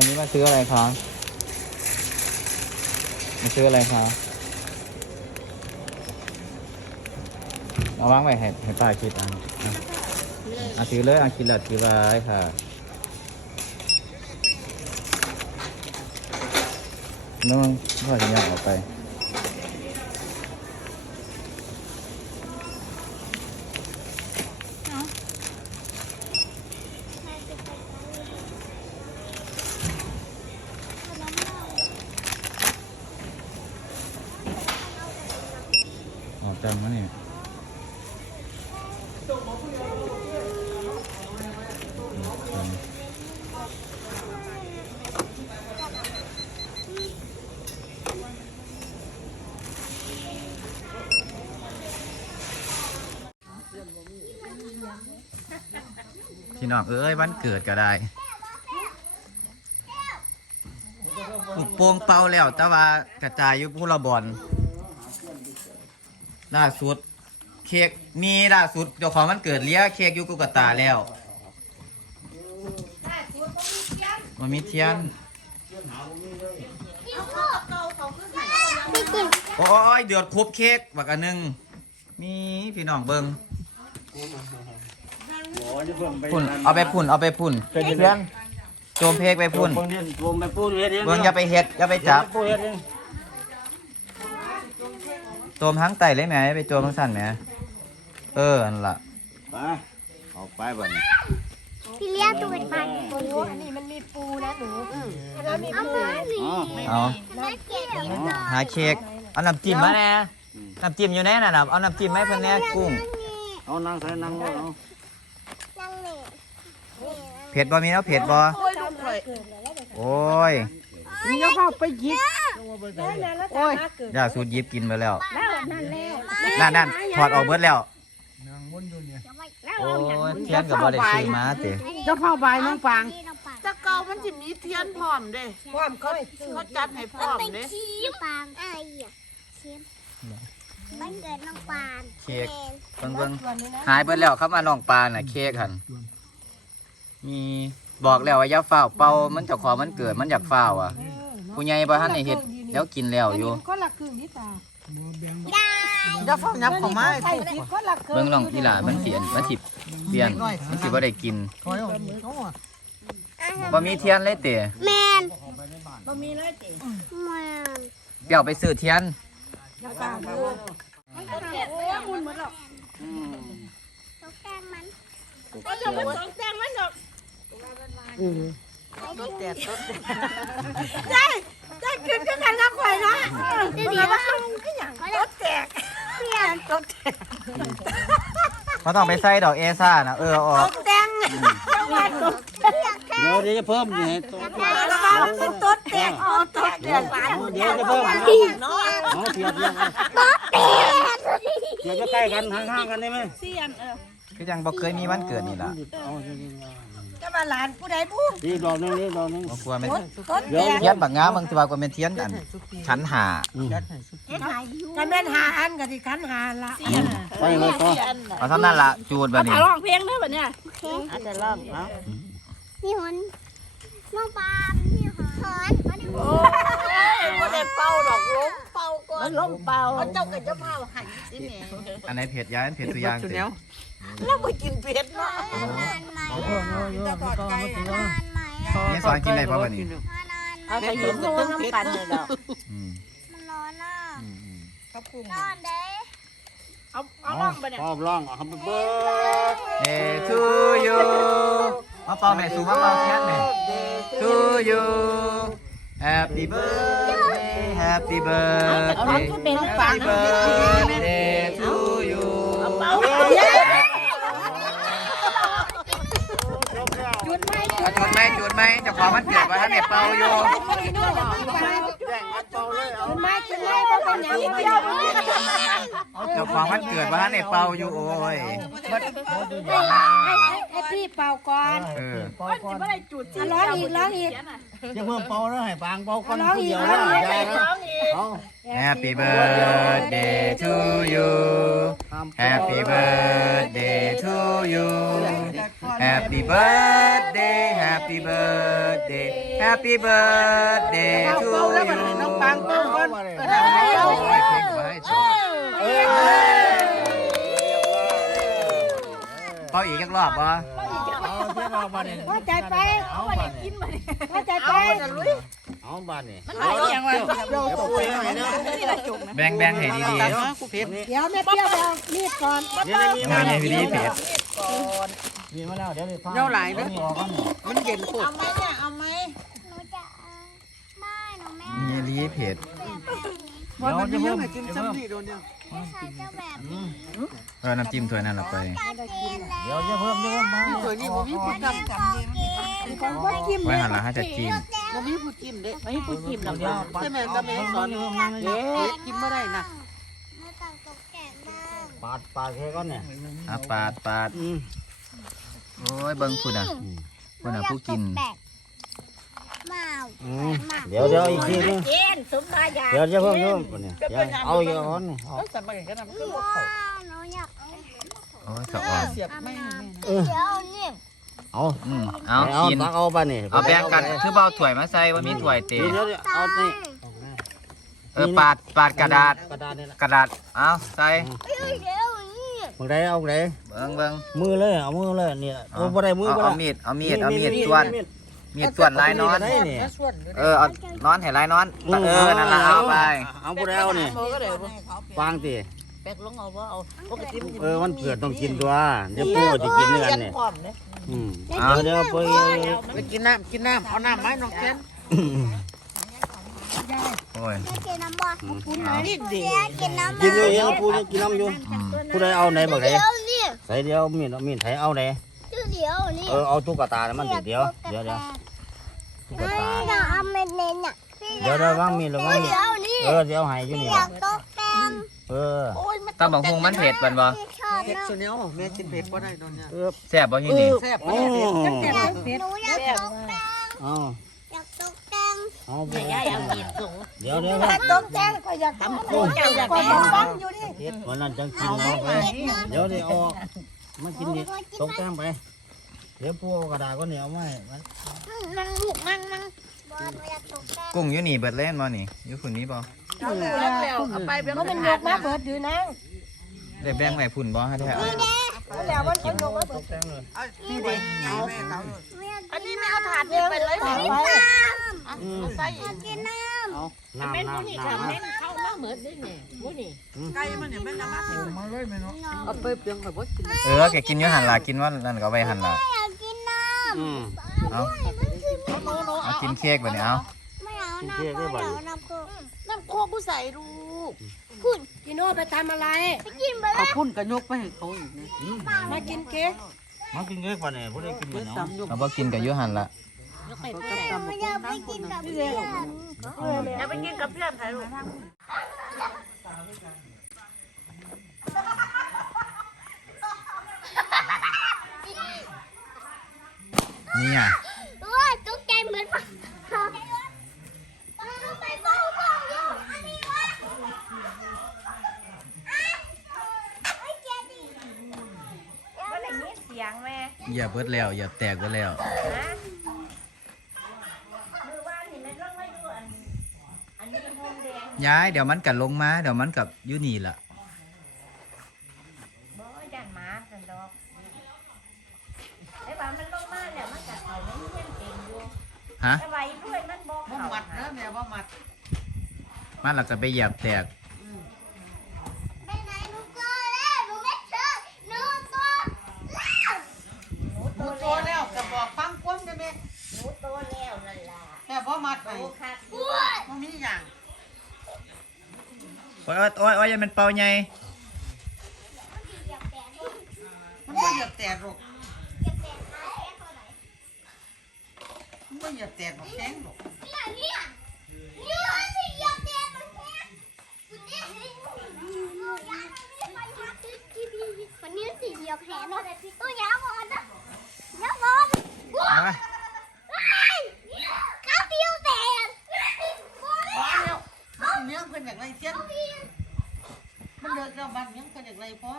วันนี้มาซื้ออะไรคะมาซื้ออะไรคะเอาวางไว้ให้ให้ป้าคิดอะอะถือเลยอาคิดละถือไว้ค่ะนู่นพ่อจะยังออกไป ออกจังวะเนี่ยอืม พี่น้องเอ้ยวันเกิดก็ได้ลูกโป่งเป่าแล้ว แต่ว่ากระจายอยู่ผู้ละบอลล่าสุด เค้กมีล่าสุดเจ้าของมันเกิดเลี้ยเค้กอยู่กุกตาแล้วมันมีเทียนโอ้ยเดือดครบเค้กบักอันหนึงมีพี่น้องเบิง พุ่นเอาไปพุ่นเอาไปพุ่นเป็นยังไงเทียนโจมเพกไปพุ่นเบิ่งเด่นรวมไปพูดเฮ็ดเองเบิงอย่าไปเฮ็ดอย่าไปจับพูดเฮ็ดเองโจมทั้งไตเลยไหมไปโจมทั้งสั่นไหมเอออันละไปออกไปบ่นี่พี่เลี้ยงตัวเป็นปลาโอ้โหอันนี้มันมีปูนะหนูแล้วมีเอาปูมาสิอ๋อเอาแม่เก็บหาเค้กเอาน้ำจิ้มมาแน่น้ำจิ้มอยู่แน่น่ะนะเอาน้ำจิ้มมาให้เพิ่นแน่กุ้งเอานั่งใส่นั่งบ่เอานั่งนี่ เผ็ดบ่มีแล้วเผ็ดบ่โอ้ยลูกข่อยโอ้ยนี่ก็เข้าไปหยิบโอ้ยย่าสูตรหยิบกินไปแล้วแล้วนั่นแล้วนั่นนั่นถอดออกเบิดแล้วโอ้ยเทียนกับบ่ได้ซื้อมาติเจ้าเข้าใบน้องฟางนี่เราปลาแตะเกามันจะมีเทียนพร้อมเด้ความเขาเขาจัดให้พร้อมเป็นเด้ชี้ปางอะไรอะชิมบ้านเกิดน้องปานเค้กเบิ่งเบิ่งหายเบิดแล้วครับมาน้องปลาน่ะเค้กหั่น มีบอกแล้วว่าอย่าฟ้าวเป่ามันเจ้าของมันเกิดมันอยากฟ้าวอะ ผู้ใหญ่บ่ทันได้เฮ็ดแล้วกินแล้วอยู่ คนละครึ่งนี่ตาจะฟ้องยับของไม้ใช่สิคนละครึ่งเบิ่งน้องอีหล่ามันสิอันมันสิเปลี่ยนมันสิบ่ได้กินบ่มีเทียนเลยเตะแมนบ่มีเลยติแมนเดี๋ยวไปซื้อเทียนตาดูโอ้ยมุนหมดแล้วอืมตกแต่งมันก็จะมาสองแตงมันด อกต้นแดดต้นได้ได้กินกันกับข่อยนะเดี๋ยวเดี๋ยวรถแตกต้นแดดบ่ต้องไปใส่ดอกเอซ่านะเออเอาออกแตงจังหวัดเดี๋ยวเดี๋ยวจะเพิ่มนี่ให้ตัวระวังเป็นต้นแตกอ๋อต้นแตกหลานเดี๋ยวจะเพิ่มเนาะเอาเทียบเทียบเทียบใกล้ๆกันห่างๆกันได้ไหมเสียนเออคือยังบ่เคยมีวันเกิดนี่ล่ะเอา จะมาหลานผู้ใดผู้ดีดอกหนึงดีดอกหนึงบ่กลัวแม่นต้นเดี๋ยวเทียนบักงามบางสิว่าก็เป็นเทียนอันขันหากันแม่นหาอันกับที่คันหาละไปเลยต่อเอาเท่านั้นล่ะจูดบัดนี้ร้องเพลงได้ป่ะเนี่ยอาจจะรอบเนาะนี่หนน้องปานนี่หอนมาดิโอ้ยบ่ได้เป่าดอกล้มเป่าก่อนล้มเป่าเจ้าก็จะมาหันสิแหม่อันไหนเผ็ดยายอันเผ็ดตัวอย่างสิแล้วบ่กินเผ็ดเนาะ นานไหมจะกอดไก่นานไหมนี่สอนกินได้บ่บัดนี้นานไหมเอาไปยืนกับต้นเผ็ดเลยแล้วอืมมันร้อนอะอืมอืมร้อนเด้เอาเอาล่องไปเนี่ยเอมร้องเอาไปเบิด Day to you มาเป่าแม่สูมาเป่าเทียนแม่ to you Happy birthday Happy birthday Happy birthday to จุดไหมจุดไหมเจะขอมันเกิดว่าท่านเนี่ยเป่าอยู่แจ้งกันเป่าเลยเอาไม่กินไม่ก็เป็นอย่างเดียวเจ้าของมันเกิดว่าท่านเนี่ยเป่าอยู่โอ้ยให้พี่เป่าก่อนเออร้องอีกร้องอีกจะเพิ่มเป่าแล้วให้ปางเป่าก่อนร้องผู้อีเดีกยวร้แล้องวอีกยายแล้วเอา Happy birthday to you Happy birthday to you Happy birthday Happy birthday Happy birthday to you น้องปังเปิ้ลก่อนโอ้ยเพลงไว้จบเป่าอีกจักรอบวะเอาเทียบเอาบ้านนี่ว่าใจไปเอาบ้านนี่ว่าใจไปเอาบ้านนี่เอาอย่างว่าเดี๋ยวตกไปไหนนะแบ่งแบ่งให้ดีกูเผ็ดเดี๋ยวแม่เปรี้ยวไปเอามีดก่อนเดี๋ยวมีๆงานในวิธีเพจ มีมาแล้วเดี๋ยวเลยฟ้าเจ้าหลายนะออกกันมันเย็นสุดเอาไหมเนี่ยเอาไหมหนูจะเอาไม่หนูแม่มีรีเพจเดี๋ยวจะเพิ่มจิ้มซ้ำนี่โดนเนี่ยไม่ใช่เจ้าแบบนี้เออน้ำจิ้มถ้วยนั่นเราไปการเกณฑ์แล้วเดี๋ยวจะเพิ่มจะเพิ่มมาสวยนี่ผมมีผู้แม่ขอเกณฑ์คนว่ากิมไว้หันหลังให้จัดจิ้มผมมีผู้จิ้มเด้ไม่ผู้จิ้มหรอกเดี๋ยวใช่ไหมก็ไม่สอนเพิ่มมาเลยเอ๊ะกินไม่ได้นะหนูต้องตกแต่งบ้างปาดปาดแค่ก้อนเนี่ยอะปาดปาดอืม โอ้ยเบิ้งคุณอะคุณอะผู้กินแปลกเมาอืมเดี๋ยวเดี๋ยวอีกทีนึงเย็นสมนายาเดี๋ยวจะเพิ่มเพิ่มเนี่ยเดี๋ยวเอาอีกก้อนนี่เอาเอาสัมผัสกันนะมันก็ว้าวหนูอยากเอาโอ้ยสะอ่อนเสียบไม่เออเดี๋ยวนี่เอาอืมเอาเอากินตักเอาไปนี่เอาแบ่งกันคือเบาถ้วยมาใส่ว่ามีถ้วยเตะเดี๋ยวเดี๋ยวเอานี่เออปาดปาดกระดาษกระดาษนี่แหละกระดาษเอาใส่เดี๋ยวนี่ มึงได้เอาไหนเบิ้งเบิ้งมือเลยเอามือเลยนี่โอ้บ่ได้มือเอาบ่เอาได้ มีดเอามีดเอามีดส่วนมีดส่วนลายนอน ได้นี่ส่วนเออเอานอนให้ลายนอนเออนั่นละเอาไปเอาบ่ได้เอานี่ก็ได้ฟางติแปกลงเอาว่าเอาปกติเออมันเกิดต้องกินตัวเดี๋ยวปู่จะกินเนื้อนี่พร้อมเลยอืมเอาเดี๋ยวไป ไปกินน้ำกินน้ำเอาน้ำไหมน้องแคน โอ้ยแม่กินน้ำบ่นี่ดีแม่กินน้ำกินอยู่ยังปู่จะกินน้ำอยู่อืมผู้ใดเอาไหนบักไหนเดี๋ยวนี่ใส่เดี๋ยวมีดเอามีดไถเอาไหนเดี๋ยวนี่เออเอาตุ๊กตามันติเดี๋ยวเดี๋ยวเดี๋ยวตุ๊กตาไม่ต้องเอาเม็ดเน้นอะเดี๋ยวเดี๋ยววางมีดแล้ววางมีดเดี๋ยวนี่เออเดี๋ยวให้อยู่นี่อยากตกแต่งเออโอ้ยตำบักฮุงมันเผ็ดเป็นบ่ที่ชอบเผ็ดนะสุดเนี้ยแม่กินเผ็ดก็ได้ตอนเนี้ยเออแซ่บบ่อยู่นี่แซ่บโอ้หนูอยากตกแต่ง เอา อยากตก แต่งเอาไปยายเอามีดส่งเดี๋ยวเดี๋ยวตกแจ้งก็อยากทำคนเจ้าอยากทำบ้านอยู่นี่เฮ็ดวันนั้นจังกินเอาไปเดี๋ยวเดี๋ยวเอามากินดิตกแต่งไป เดี๋ยวปู่เอากระดาษก็เหนียวมาให้มันนั่งลูกนั่งนั่งบอลอยากตกแต่งกุ้งอยู่นี่เบิดเล่นบ่นี่อยู่ฝุ่นนี้บ่เอาแล้วเอาไปเป็นมันเป็นยกมาเปิดดูนะได้แบ่งไว้ฝุ่นบ่ให้แท้เอาแล้วมันเป็นยกมาเปิดแต่งเลยนี่เด็กเอาแม่เขาไม่อยากอันนี้ไม่เอาถาดนี่ไปเลยไปอืม ใส่อยากกินน้เอาน้ำเป็นน้ำผู้นี่น้ำทำน้เน้นเข้ามาเหมือนได้เนี่ยผู้นี่ไก่มันเนี่ยไม่นำมามาเลยแม่เนาะเอาไปเพียงแบบว่ากินเออแกกินอยู่หันล่ะกินว่านั่นก็เอาไว้หันล่ะำอยากกินน้ำอืมเอาโนโนเอากินเค้กบ่นี่เอาำไม่เอาน้ำก็เดี๋ยวน้ำก็น้ำโคกูใส่ลูกคุณพี่โน่ไปทำอะไร ไปกินไปเอาพุ่นกระยกไปให้เขาอีกนะมากินเค้กมากินเค้กป่ะเนี่ยผู้ใดกินเพื่ป่ะอเนาะซ้ำยกเอาบ่กินก็อยู่หันล่ะ ยกไปเพื่อนไม่อยากไปกินกับเพื่อนอย่าไปกินกับเพื่อนใครลูกนี่อะโอ้ยตุ๊กแกเหมือนปะไปเฝ้าเฝ้าอยู่อันนี้วะไอ้เจดีว่าได้ยินเสียงแม่อย่าเบิดแล้ว อย่าแตกเบิดแล้ว มือว่านนี่มันลงมาอยู่อัน อันนี้โฮมแดง ย้ายเดี๋ยวมันกัลงมา เดี๋ยวมันกับอยู่นี่ล่ะบ่ยันหมาสันดอกไอ้ว่ามันลงมาแล้วมันกัดเขาไม่เงี้ยเต็มอยู่ฮะไอ้ไว้ด้วยมันบอกบ่เขามัดนะแม่บ่มัดมันหลักจะไปเหยียบแตกไปไหนหนูก็แล้วหนูไม่เจอหนูก็แล้วหมูโตแล้วกระบอกฟังคว่ำได้ไหมหนูโตแล้วนั่นล่ะแม่บ่มัดไปโตคักมันมีอย่างโอ้ยโอ้ยโอ้ยโอ้ยยังเป็นเป่าใหญ่มันไม่เหยียบแตกหรอกมันไม่เหยียบแตกหรอกแข็งหรอก เนี่ยเนี่ยเนี่ยสิอยากเรียนมันแค่วันนี้วันนี้สิเหยียบแขนเลยตัวยาวก่อนนะยาวก่อนว้า เอา วข้าวเดียวแตก พอแล้วเนื้อเพิ่นอยากไรเสี้ยนมัน เลิกแล้วบ้านยังเพิ่นอยากไรพอ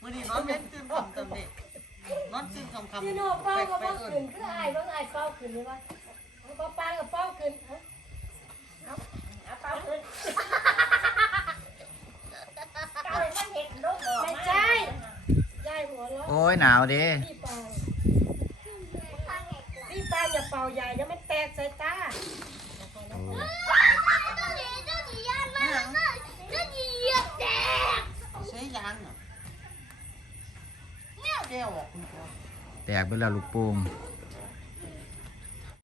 มื้อนี้นอนเล่นตื่นพร้อมตำเด็กนอนซึ่งคำคำพี่โน่เป้าก็เป้าขึ้นคือไอ้บ้างไอ้เป้าขึ้นเลยวะก็ป้าก็เป้าขึ้นเอาเอาเป้าขึ้นก้าเลยมันเห็นลูกออกไม่มาใช่ยายหัวเราะโอ้ยหนาวดิพี่เป่าพี่เป่าอย่าเป่าใหญ่เดี๋ยวมันแตกใส่ตาเจ้าหนีเจ้าหนียานมากเจ้าหนีเหยียบแตก ใช้ยางเนาะแก้วออกคุณพ่อแตกไปแล้วลูกโป่ง